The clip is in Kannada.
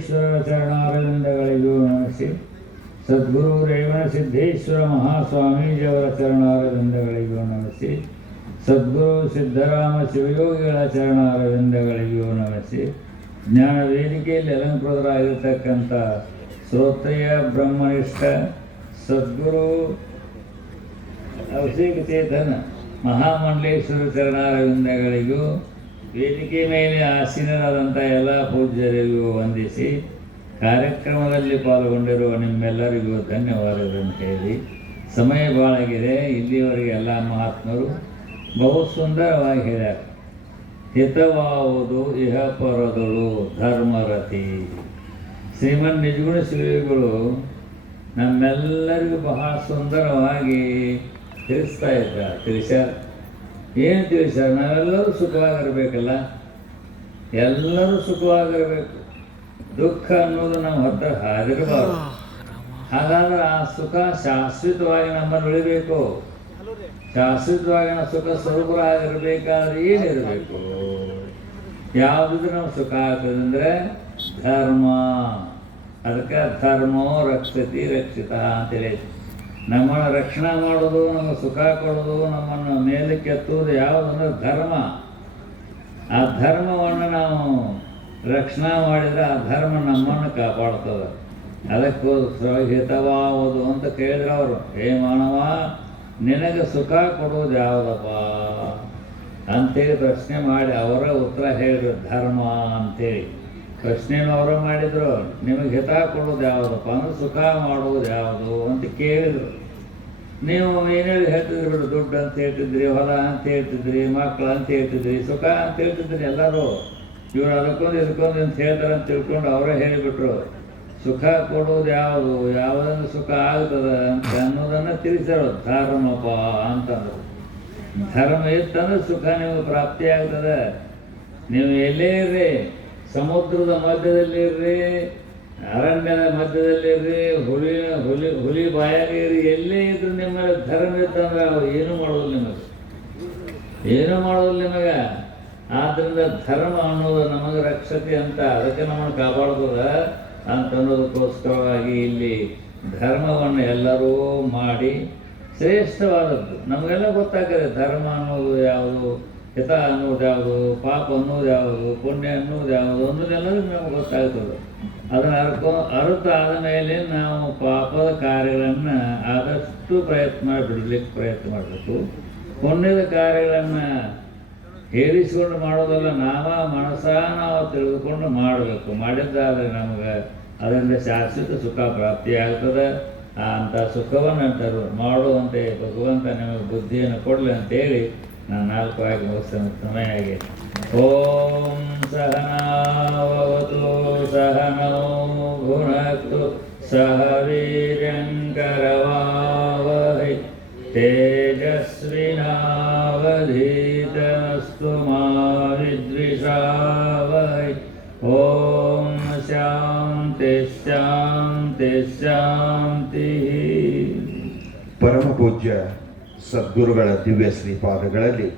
ಮಹಾಮಂಡಲೇಶ್ವರ ಚರಣಾರವಿಂದಗಳಿಗೂ ನಮಿಸಿ ಸದ್ಗುರು ರೇವಣ ಸಿದ್ದೇಶ್ವರ ಮಹಾಸ್ವಾಮೀಜಿಯವರ ಚರಣಾರವಿಂದಗಳಿಗೂ ನಮಿಸಿ ಸದ್ಗುರು ಸಿದ್ಧರಾಮ ಶಿವಯೋಗಿಗಳ ಚರಣಾರವಿಂದಗಳಿಗೂ ನಮಿಸಿ ಜ್ಞಾನ ವೇದಿಕೆಯಲ್ಲಿ ಅಲಂಕೃತರಾಗಿರ್ತಕ್ಕಂಥ ಶ್ರೋತ್ರಿಯ ಬ್ರಹ್ಮನಿಷ್ಠ ಸದ್ಗುರು ಅಭಿಷೇಕ ಚೇತನ ಮಹಾಮಂಡಲೇಶ್ವರ ಚರಣಾರವಿಂದಗಳಿಗೂ ವೇದಿಕೆ ಮೇಲೆ ಆಸೀನರಾದಂಥ ಎಲ್ಲ ಪೂಜ್ಯರಿಗೂ ವಂದಿಸಿ ಕಾರ್ಯಕ್ರಮದಲ್ಲಿ ಪಾಲ್ಗೊಂಡಿರುವ ನಿಮ್ಮೆಲ್ಲರಿಗೂ ಧನ್ಯವಾದಗಳನ್ನು ಹೇಳಿ ಸಮಯ ಭಾಳಾಗಿದೆ. ಇಲ್ಲಿವರೆಗೆ ಎಲ್ಲ ಮಹಾತ್ಮರು ಬಹು ಸುಂದರವಾಗಿ ಹೇಳ್ಯಾರ. ಹಿತವಾವುದು ಇಹ ಪರದಳು ಧರ್ಮರತಿ. ಶ್ರೀಮನ್ ನಿಜಗುಣ ಶ್ರೀಗಳು ನಮ್ಮೆಲ್ಲರಿಗೂ ಬಹಳ ಸುಂದರವಾಗಿ ತಿಳಿಸ್ಯಾರ. ಏನು ತಿಳಿಸ್ಯಾರ? ನಾವೆಲ್ಲರೂ ಸುಖವಾಗಿರ್ಬೇಕಲ್ಲ, ಎಲ್ಲರೂ ಸುಖವಾಗಿರಬೇಕು. ದುಃಖ ಅನ್ನೋದು ನಮ್ಮ ಹತ್ರ ಹಾದಿರಬಾರ್ದು. ಹಾಗಾದ್ರೆ ಆ ಸುಖ ಶಾಶ್ವತವಾಗಿ ನಮ್ಮನ್ನು ಉಳಿಬೇಕು. ಶಾಶ್ವತವಾಗಿ ನಾವು ಸುಖ ಸ್ವರೂಪರಾಗಿರ್ಬೇಕಾದ್ರೆ ಏನಿರಬೇಕು? ಯಾವುದಿದ್ರೆ ನಾವು ಸುಖ ಆಗ್ತದಂದ್ರೆ ಧರ್ಮ. ಅದಕ್ಕೆ ಧರ್ಮೋ ರಕ್ಷತಿ ರಕ್ಷಿತ ಅಂತೇಳಿ ನಮ್ಮನ್ನು ರಕ್ಷಣೆ ಮಾಡೋದು, ನಮಗೆ ಸುಖ ಕೊಡೋದು, ನಮ್ಮನ್ನು ಮೇಲಕ್ಕೆ ಎತ್ತುವುದು ಯಾವುದಂದ್ರೆ ಧರ್ಮ. ಆ ಧರ್ಮವನ್ನು ನಾವು ರಕ್ಷಣೆ ಮಾಡಿದರೆ ಆ ಧರ್ಮ ನಮ್ಮನ್ನು ಕಾಪಾಡ್ತದೆ. ಅದಕ್ಕೋಸ್ಕರ ಹಿತವಾವುದು ಅಂತ ಕೇಳಿದ್ರೆ ಅವರು, ಹೇ ಮಾನವ, ನಿನಗೆ ಸುಖ ಕೊಡುವುದು ಯಾವುದಪ್ಪ ಅಂತೇಳಿ ಪ್ರಶ್ನೆ ಮಾಡಿ ಅವರ ಉತ್ತರ ಹೇಳಿದ್ರು ಧರ್ಮ ಅಂತೇಳಿ. ಪ್ರಶ್ನೆಯನ್ನು ಅವರು ಮಾಡಿದರು, ನಿಮಗೆ ಹಿತ ಕೊಡೋದು ಯಾವುದಪ್ಪ ಅಂದ್ರೆ ಸುಖ ಮಾಡುವುದು ಯಾವುದು ಅಂತ ಕೇಳಿದರು. ನೀವು ಏನೇಳಿ ಹೇಳ್ತಿದ್ರಿ ಬಿಡು, ದುಡ್ಡು ಅಂತ ಹೇಳ್ತಿದ್ರಿ, ಹೊಲ ಅಂತ ಹೇಳ್ತಿದ್ರಿ, ಮಕ್ಕಳು ಅಂತ ಹೇಳ್ತಿದ್ರಿ, ಸುಖ ಅಂತ ಹೇಳ್ತಿದ್ರಿ. ಎಲ್ಲರೂ ಇವರು ಅದಕ್ಕೊಂದು ಇದಕ್ಕೊಂದು ಅಂತ ಹೇಳ್ತಾರೆ ಅಂತ ತಿಳ್ಕೊಂಡು ಅವರೇ ಹೇಳಿಬಿಟ್ರು. ಸುಖ ಕೊಡುವುದು ಯಾವುದು, ಯಾವುದನ್ನು ಸುಖ ಆಗ್ತದೆ ಅಂತ ಅನ್ನೋದನ್ನು ತಿಳಿಸ್ಯಾರ. ಧರ್ಮಪ್ಪ ಅಂತಂದ್ರು. ಧರ್ಮ ಇತ್ತಂದ್ರೆ ಸುಖ ನಿಮಗೆ ಪ್ರಾಪ್ತಿ ಆಗ್ತದೆ. ನೀವು ಎಲ್ಲೇ ಇರ್ರಿ, ಸಮುದ್ರದ ಮಧ್ಯದಲ್ಲಿರ್ರಿ, ಅರಣ್ಯದ ಮಧ್ಯದಲ್ಲಿರ್ರಿ, ಹುಲಿ ಬಾಯಾಗಿರ್ರಿ, ಎಲ್ಲೇ ಇದ್ರು ನಿಮ್ಮಲ್ಲಿ ಧರ್ಮ ಇತ್ತಂದ್ರೆ ಅವ್ರು ಏನೂ ಮಾಡೋದಿಲ್ಲ ನಿಮಗೆ. ಆದ್ದರಿಂದ ಧರ್ಮ ಅನ್ನೋದು ನಮಗೆ ರಕ್ಷತೆ ಅಂತ, ಅದಕ್ಕೆ ನಮ್ಮನ್ನು ಕಾಪಾಡ್ತದ ಅಂತನ್ನೋದಕ್ಕೋಸ್ಕರವಾಗಿ ಇಲ್ಲಿ ಧರ್ಮವನ್ನು ಎಲ್ಲರೂ ಮಾಡಿ ಶ್ರೇಷ್ಠವಾದದ್ದು ನಮಗೆಲ್ಲ ಗೊತ್ತಾಗ್ತದೆ. ಧರ್ಮ ಅನ್ನೋದು ಯಾವುದು, ಹಿತ ಅನ್ನೋದು ಯಾವುದು, ಪಾಪ ಅನ್ನೋದು ಯಾವುದು, ಪುಣ್ಯ ಅನ್ನೋದು ಯಾವುದು ಅನ್ನೋದೆಲ್ಲರೂ ನಮಗೆ ಗೊತ್ತಾಗ್ತದೆ. ಅದನ್ನು ಅರಿತಾದ ಮೇಲೆ ನಾವು ಪಾಪದ ಕಾರ್ಯಗಳನ್ನು ಆದಷ್ಟು ಬಿಡಲಿಕ್ಕೆ ಪ್ರಯತ್ನ ಮಾಡಬೇಕು. ಪುಣ್ಯದ ಕಾರ್ಯಗಳನ್ನು ಹೇಳಿಸ್ಕೊಂಡು ಮಾಡೋದಲ್ಲ, ನಾವು ತಿಳಿದುಕೊಂಡು ಮಾಡಬೇಕು. ಮಾಡಿದ್ದಾದರೆ ನಮಗೆ ಅದರಿಂದ ಶಾಶ್ವತ ಸುಖ ಪ್ರಾಪ್ತಿಯಾಗ್ತದೆ. ಅಂಥ ಸುಖವನ್ನು ಮಾಡುವಂತೆ ಭಗವಂತ ನಮಗೆ ಬುದ್ಧಿಯನ್ನು ಕೊಡಲಿ ಅಂತೇಳಿ ನಾನು 4 ಆಗಿ ಮುಗಿಸ್ತೇನೆ. ಸಮಯ ಆಗಿ. ಓಂ ಸಹನಾವತು ಸಹನೋ ಭುನಕ್ತು ಸಹ ವೀರ್ಯಂಕರವಾವಹೈ ತೇಜಸ್ವಿನಾವಧೀತಮಸ್ತು ಮಾ ವಿದ್ವಿಷಾವಹೈ. ಓಂ ಶಾಂತಿ ಶಾಂತಿ ಶಾಂತಿ. ಪರಮ ಪೂಜ್ಯ ಸದ್ಗುರುಗಳ ದಿವ್ಯ ಶ್ರೀಪಾದಗಳಲ್ಲಿ